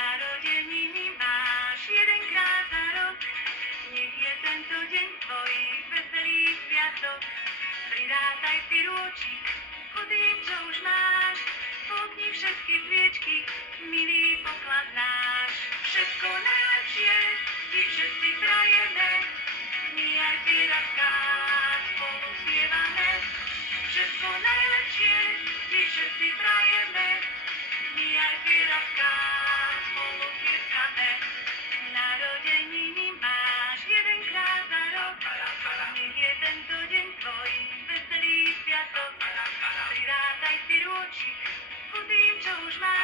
Narodeniny máš jedenkrát za rok, nech je tento deň tvoj veselý sviatok. Pridátaj si rôčik ku tým, čo už máš, spolkni všetky sviečky, milý poklad náš. Všetko najlepšie ti všetci prajeme, my aj Pieratka spolu spievame. Všetko najlepšie ti všetci prajeme, my aj Pieratka spolu tlieskame. Narodeniny máš jedenkrát za rok, nech je tento deň tvoj veselý sviatok. Pridátaj si rôčik ku tým, čo už máš.